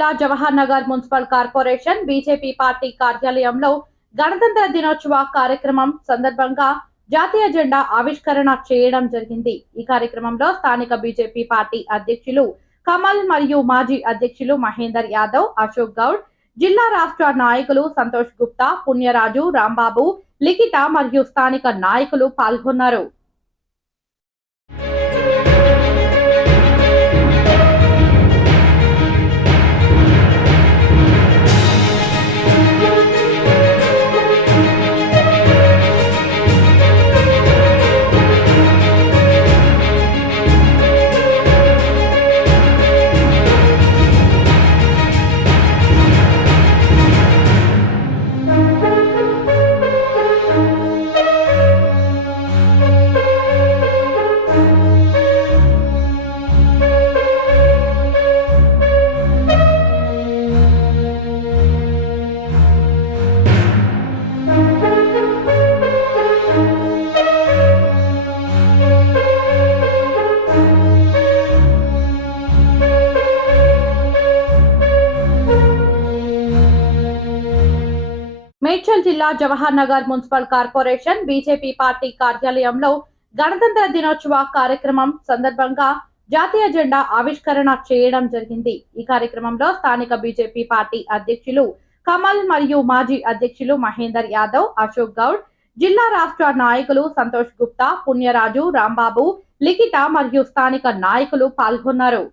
జిల్లా Jawahar Nagar municipal corporation BJP party కార్యాలయంలో గణతంత్ర దినోత్సవ కార్యక్రమం సందర్భంగా జాతీయ జెండా ఆవిష్కరణ చేయడం జరిగింది. ఈ కార్యక్రమంలో స్థానిక బీజేపీ పార్టీ అధ్యక్షులు కమల్ మరియు మాజీ అధ్యక్షులు మహేందర్ యాదవ్, అశోక్ గౌడ్, జిల్లా రాష్ట్ర నాయకులు సంతోష్ గుప్తా, పుణ్యరాజు, రాంబాబు, లిఖిత మరియు స్థానిక నాయకులు పాల్గొన్నారు. మేడ్చల్ జిల్లా Jawahar Nagar municipal corporation BJP party కార్యాలయంలో గణతంత్ర దినోత్సవ కార్యక్రమం సందర్భంగా జాతీయ జెండా ఆవిష్కరణ చేయడం జరిగింది. ఈ కార్యక్రమంలో స్థానిక బీజేపీ పార్టీ అధ్యక్షులు కమల్ మరియు మాజీ అధ్యక్షులు మహేందర్ యాదవ్, అశోక్ గౌడ్, జిల్లా రాష్ట్ర నాయకులు సంతోష్ గుప్తా, పుణ్యరాజు, రాంబాబు, లిఖిత మరియు స్థానిక నాయకులు పాల్గొన్నారు.